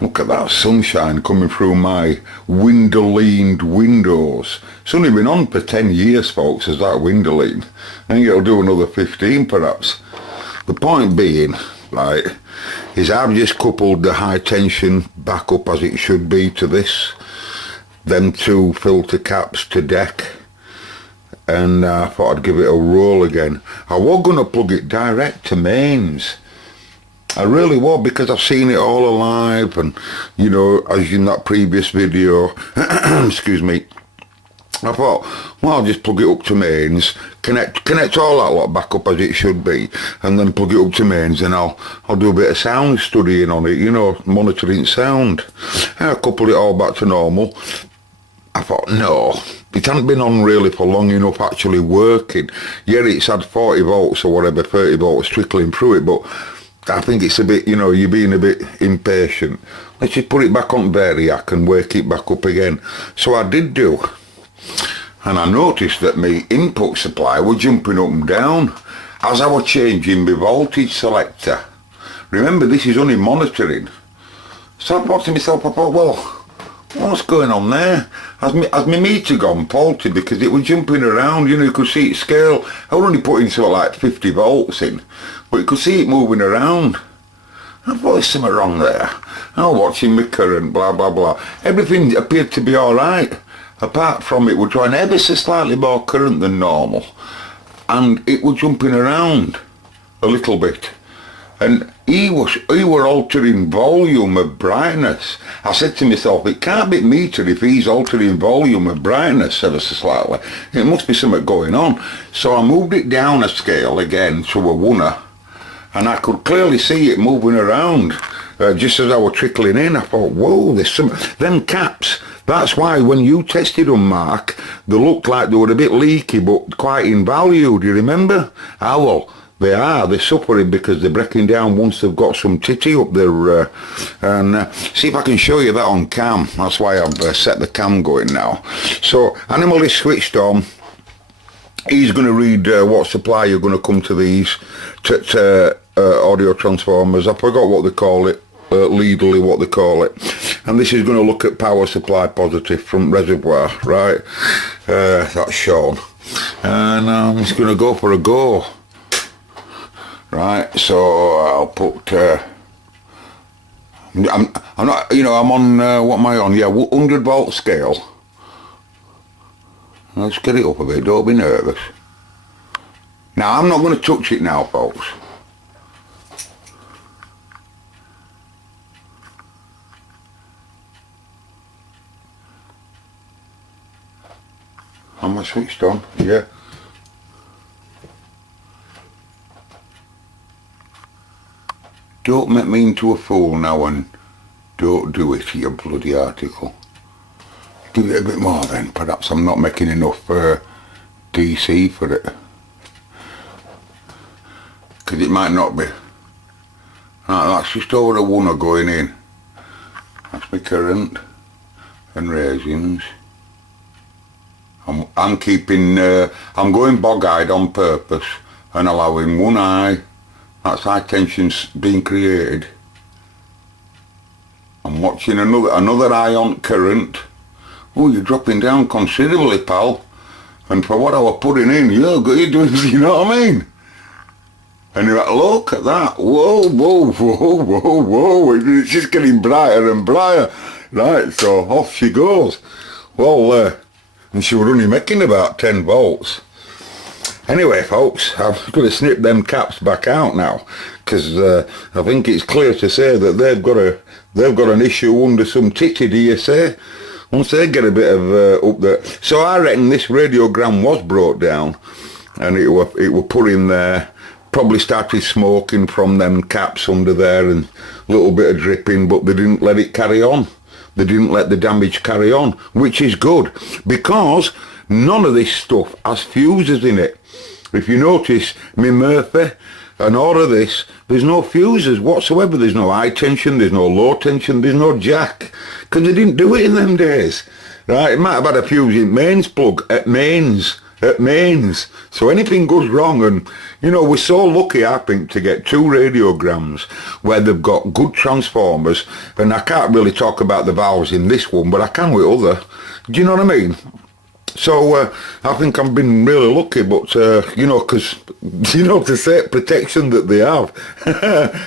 Look at that sunshine coming through my window-leaned windows. It's only been on for 10 years, folks, as that window lean. I think it'll do another 15 perhaps. The point being, right, is I've just coupled the high tension back up as it should be to this, them two filter caps to deck, and I thought I'd give it a roll again. I was going to plug it direct to mains. I really was, because I've seen it all alive, and you know, as in that previous video, excuse me, I thought, well, I'll just plug it up to mains, connect all that lot back up as it should be, and then plug it up to mains, and I'll do a bit of sound studying on it, you know, monitoring sound. And I coupled it all back to normal. I thought, no, it hadn't been on really for long enough actually working. Yeah, it's had 40 volts or whatever, 30 volts trickling through it, but I think it's a bit, you know, you're being a bit impatient. Let's just put it back on Variac and wake it back up again. So I did do. And I noticed that my input supply was jumping up and down as I was changing my voltage selector. Remember, this is only monitoring. So I thought to myself, well, what's going on there? Has my meter gone faulty, because it was jumping around, you know, you could see it scale. I was only putting sort of like 50 volts in, but you could see it moving around. I thought there's something wrong there. I was watching my current, blah, blah, blah. Everything appeared to be alright, apart from it was drawing ever so slightly more current than normal. And it was jumping around a little bit. And he were altering volume of brightness. I said to myself, it can't be meter if he's altering volume of brightness ever so slightly. It must be something going on. So I moved it down a scale again to a 1, and I could clearly see it moving around. Just as I was trickling in, I thought, whoa, there's some... Them caps, that's why when you tested them, Mark, they looked like they were a bit leaky, but quite in value, do you remember? Ah, well, they're suffering because they're breaking down once they've got some titty up there. And see if I can show you that on cam. That's why I've set the cam going now. So, Animal is switched on. He's going to read what supply you're going to come to these audio transformers. I forgot what they call it, legally what they call it. And this is going to look at power supply positive from reservoir, right? That's shown. And I'm just going to go for a go. Right, so I'll put, I'm not, you know, I'm on, what am I on? Yeah, 100 volt scale. Let's get it up a bit, don't be nervous. Now, I'm not going to touch it now, folks. Am I switched on? Yeah. Don't make me into a fool now, and don't do it, you bloody article. Give it a bit more then. Perhaps I'm not making enough DC for it. Because it might not be. That's just over a 1 going in. That's my current and raisins. I'm keeping, I'm going bog-eyed on purpose and allowing one eye. That's high tension's being created. I'm watching another eye on current. Oh, you're dropping down considerably, pal. And for what I was putting in, you're doing, you know what I mean? And you're like, look at that. Whoa, whoa, whoa, whoa, whoa. It's just getting brighter and brighter. Right, so off she goes. Well, and she was only making about 10 volts. Anyway, folks, I'm going to snip them caps back out now, because I think it's clear to say that they've got an issue under some titty, do you say? Once they get a bit of up there. So I reckon this radiogram was brought down, and it were put in there. Probably started smoking from them caps under there, and a little bit of dripping, but they didn't let it carry on. They didn't let the damage carry on, which is good, because none of this stuff has fuses in it. If you notice, my Murphy and all of this, there's no fuses whatsoever. There's no high tension, there's no low tension, there's no jack, because they didn't do it in them days. Right, it might have had a fuse in mains plug, at mains, at mains. So anything goes wrong, and you know, we're so lucky, I think, to get 2 radiograms where they've got good transformers, and I can't really talk about the valves in this one, but I can with other. Do you know what I mean? So I think I've been really lucky, but you know, because you know, to say protection that they have,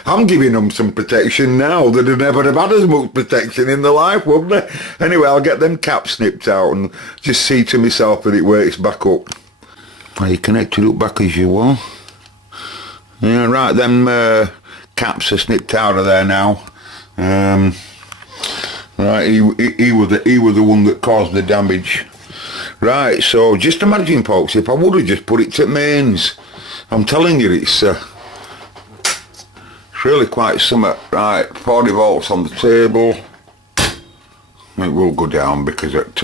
I'm giving them some protection now. They'd have never have had as much protection in their life, wouldn't they? Anyway, I'll get them caps snipped out and just see to myself that it works back up. Are you connected up back as you were? Yeah, right. Them caps are snipped out of there now. Right, he was the one that caused the damage. Right, so just imagine, folks, if I would have just put it to mains. I'm telling you, it's really quite something. Right, 40 volts on the table. It will go down because at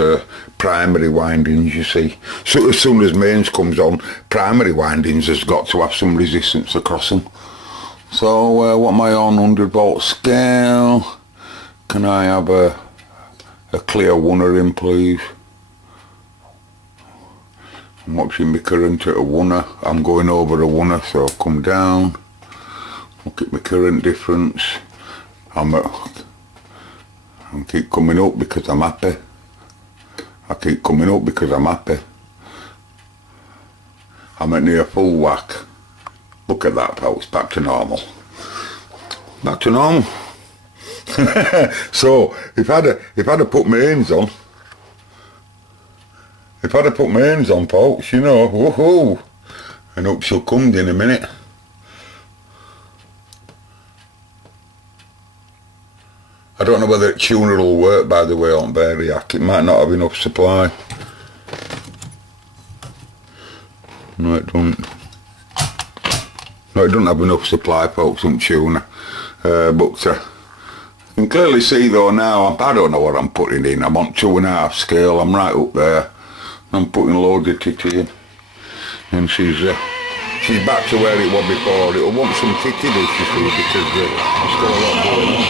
primary windings, you see. So as soon as mains comes on, primary windings has got to have some resistance across them. So what am I on? 100 volt scale. Can I have a clear oneer in, please? I'm watching my current at a oneer. I'm going over a oneer, so I'll come down. Look at my current difference. I keep coming up because I'm happy. I keep coming up because I'm happy. I'm at near full whack. Look at that, folks. Back to normal. Back to normal. So if I'd have put my hands on. If I'd have put my hands on, folks, you know, woohoo, and up she'll come in a minute. I don't know whether the tuner will work, by the way, on Variac. It might not have enough supply. No, it don't. No, it doesn't have enough supply, folks, on tuner. But you can clearly see though now, I don't know what I'm putting in. I'm on 2.5 scale. I'm right up there. I'm putting loads of titty in, and she's back to where it was before. It'll want some titty this, you see, because there's still a lot going on.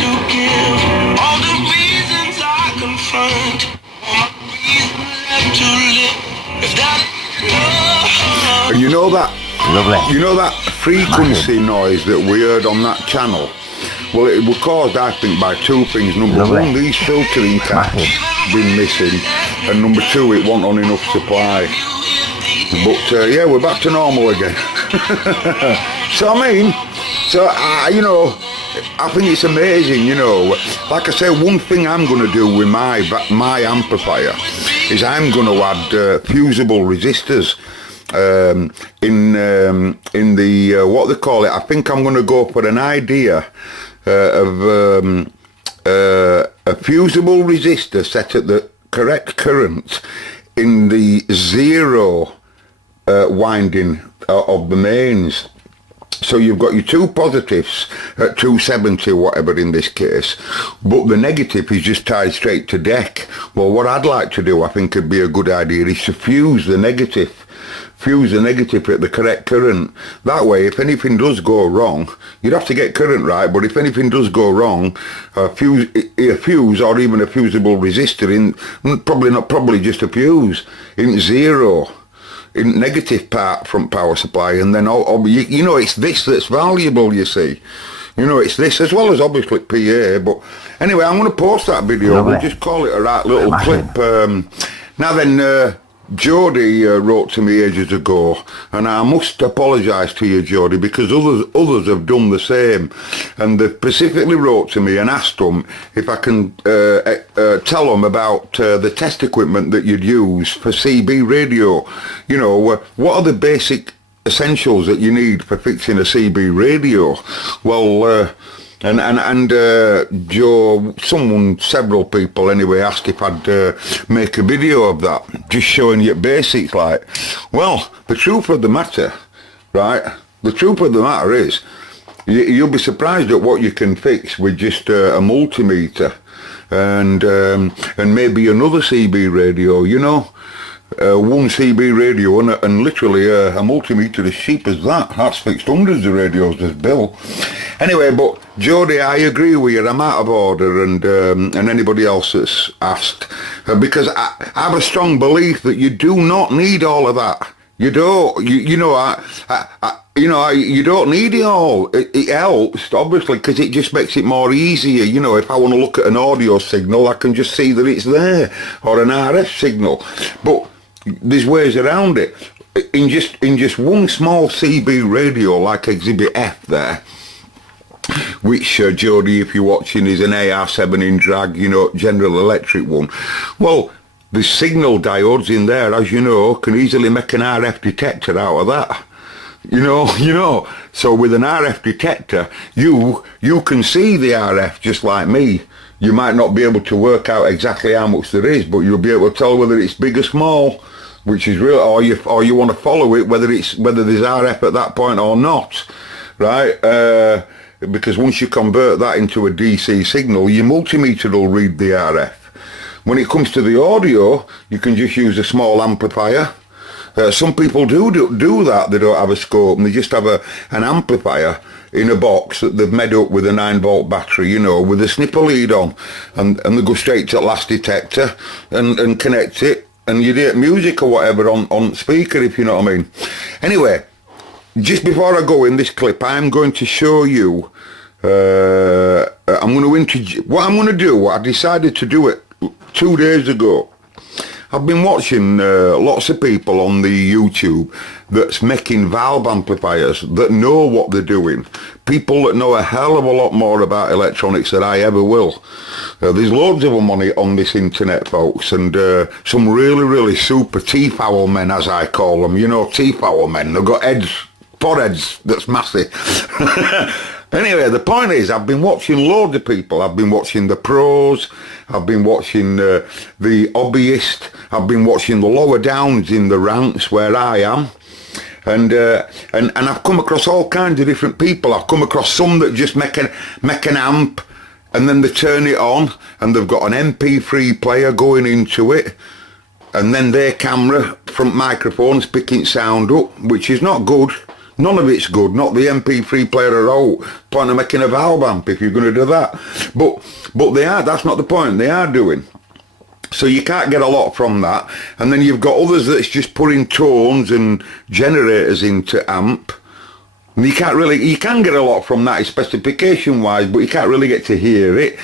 To give all the reasons I confront, all the reasons left to live, if that is and you know that, lovely. You know that frequency noise that we heard on that channel? Well, it was caused, I think, by 2 things. Number lovely. 1, these filtering caps been missing, and number 2, it wasn't on enough supply. But yeah, we're back to normal again. So I mean, you know, I think it's amazing, you know. Like I say, one thing I'm going to do with my amplifier is I'm going to add fusible resistors in the what they call it. I think I'm going to go for an idea of a fusible resistor set at the correct current in the 0 winding of the mains. So you've got your 2 positives at 270, whatever in this case, but the negative is just tied straight to deck. Well, what I'd like to do, I think would be a good idea, is to fuse the negative at the correct current. That way, if anything does go wrong, you'd have to get current right, but if anything does go wrong, a fuse or even a fusible resistor in, probably just a fuse, in 0. In negative part from power supply, and then you know, it's this that's valuable, you see. You know, it's this as well as obviously PA. But anyway, I'm going to post that video. Lovely. We'll just call it a right little clip. Now then, Jody wrote to me ages ago, and I must apologise to you, Jody, because others have done the same, and they specifically wrote to me and asked them if I can tell them about the test equipment that you'd use for CB radio. You know, what are the basic essentials that you need for fixing a CB radio? Well, Joe, several people anyway, asked if I'd make a video of that, just showing you basics like. Well, the truth of the matter, right, the truth of the matter is, you'll be surprised at what you can fix with just a multimeter and maybe another CB radio, you know. One CB radio and literally a multimeter as cheap as that. That's fixed hundreds of radios, this bill. Anyway, but Jody, I agree with you. I'm out of order, and anybody else that's asked. Because I have a strong belief that you do not need all of that. You don't. You know, you don't need it all. It helps, obviously, because it just makes it more easier. You know, if I want to look at an audio signal, I can just see that it's there, or an RF signal. But there's ways around it. In just one small CB radio, like Exhibit F there, which, Jody, if you're watching, is an AR7 in drag, you know, General Electric one. Well, the signal diodes in there, as you know, can easily make an RF detector out of that. You know. So with an RF detector, you can see the RF just like me. You might not be able to work out exactly how much there is, but you'll be able to tell whether it's big or small, which is real, or you want to follow it, whether there's RF at that point or not, right? Because once you convert that into a DC signal, your multimeter will read the RF. When it comes to the audio, you can just use a small amplifier. Some people do that. They don't have a scope, and they just have an amplifier in a box that they've made up with a 9-volt battery, you know, with a snipper lead on, and they go straight to the last detector and connect it, and you get music or whatever on speaker, if you know what I mean. Anyway, just before I go in this clip, I'm going to show you. I'm going to introduce what I'm going to do. I decided to do it 2 days ago. I've been watching lots of people on the YouTube that's making valve amplifiers that know what they're doing. People that know a hell of a lot more about electronics than I ever will. There's loads of them on this internet, folks, and some really, really super teeth owl men, as I call them. You know, teeth owl men. They've got heads, foreheads that's massive. Anyway, the point is, I've been watching loads of people. I've been watching the pros. I've been watching the hobbyist. I've been watching the lower downs in the ranks where I am. And I've come across all kinds of different people. I've come across some that just make an amp and then they turn it on and they've got an MP3 player going into it. And then their camera, front microphones picking sound up, which is not good. None of it's good, not the MP3 player at all. Point of making a valve amp if you're going to do that. But they are, that's not the point, they are doing. So you can't get a lot from that. And then you've got others that's just putting tones and generators into amp. And you can get a lot from that specification wise, but you can't really get to hear it.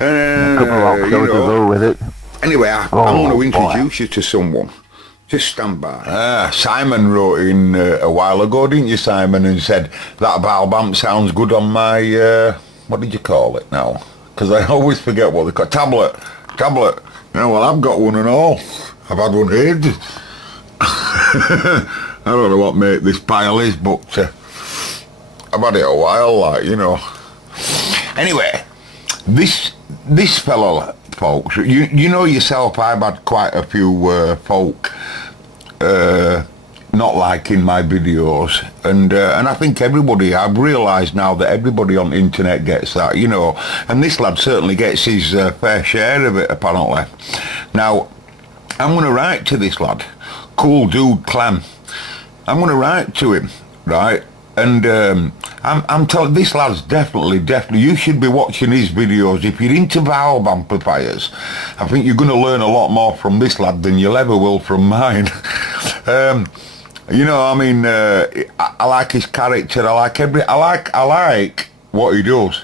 A couple of to go with it. Anyway, I'm going to introduce you to someone. Just stand by. Simon wrote in a while ago, didn't you, Simon, and said, that valve amp sounds good on my, what did you call it now? Because I always forget what they call it. Tablet. You know, well, I've got one and all. I've had one ages. I don't know what make this pile is, but I've had it a while, like, you know. Anyway, this fellow, folks, you know yourself, I've had quite a few folk not liking my videos, and I think I've realised now that everybody on the internet gets that, you know, and this lad certainly gets his fair share of it, apparently. Now, I'm going to write to this lad, Cool Dude Clan. I'm going to write to him, right? And I'm telling this lad's definitely, you should be watching his videos. If you're into valve amplifiers, I think you're going to learn a lot more from this lad than you'll ever will from mine. You know, I mean, I like his character. I like what he does,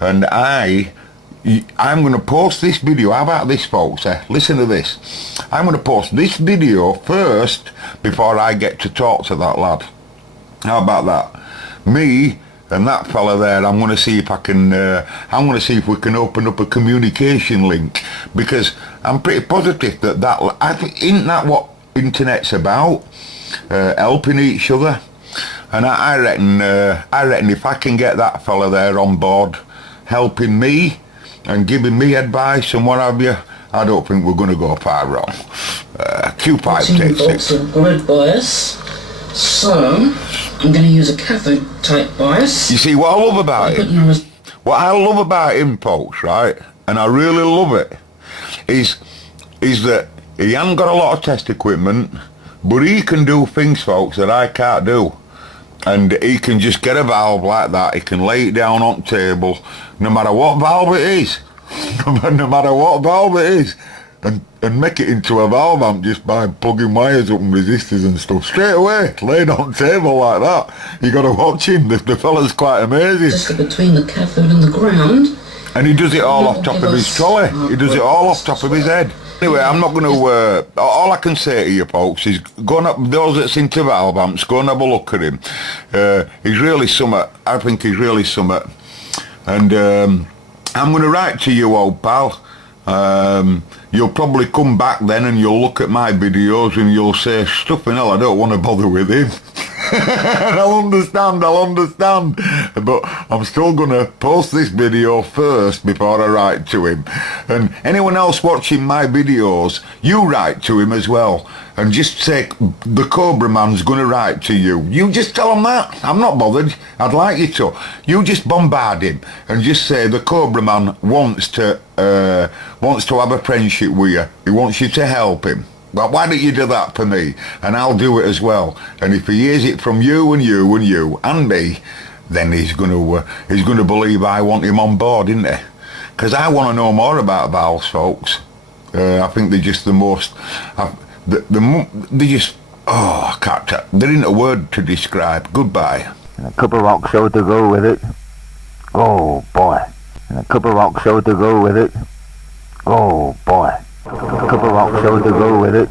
and I'm going to post this video. How about this, folks? Listen to this. I'm going to post this video first before I get to talk to that lad. How about that? Me and that fella there, I'm going to see if I can, I'm going to see if we can open up a communication link, because I'm pretty positive that I think, isn't that what internet's about? Helping each other. And I reckon if I can get that fella there on board, helping me and giving me advice and what have you, I don't think we're going to go far wrong. Q5 takes it. A grid bias. So, I'm going to use a cathode type bias. You see, what I love about him, folks, right, and I really love it, is that he hasn't got a lot of test equipment, but he can do things, folks, that I can't do. And he can just get a valve like that, he can lay it down on the table, no matter what valve it is. No matter what valve it is. and make it into a valve amp just by plugging wires up and resistors and stuff straight away, laid on table like that. You got to watch him. The fella's quite amazing. Just between the cathode and the ground. And he does it all off top of his trolley. He does it all off top of his head. Anyway, I'm not going to, all I can say to you folks is go and have, those that's into valve amps, go and have a look at him. He's really something. I think he's really something. And I'm going to write to you, old pal. You'll probably come back then and you'll look at my videos and you'll say, stuffing hell, I don't want to bother with him. And I'll understand, but I'm still going to post this video first before I write to him. And anyone else watching my videos, you write to him as well, and just say the Cobra Man's going to write to you. You just tell him that. I'm not bothered. I'd like you to. You just bombard him and just say the Cobra Man wants to have a friendship with you. He wants you to help him. Well, why don't you do that for me? And I'll do it as well. And if he hears it from you and you and you and me, then he's going to believe I want him on board, isn't he? Because I want to know more about valves, folks. I think they're just the most. They just. Oh, I can't tell. There isn't a word to describe. Goodbye. And a cup of rock soda to go with it. Oh boy. And a cup of rock soda to go with it. Oh boy. A cup of rock soda to go with it.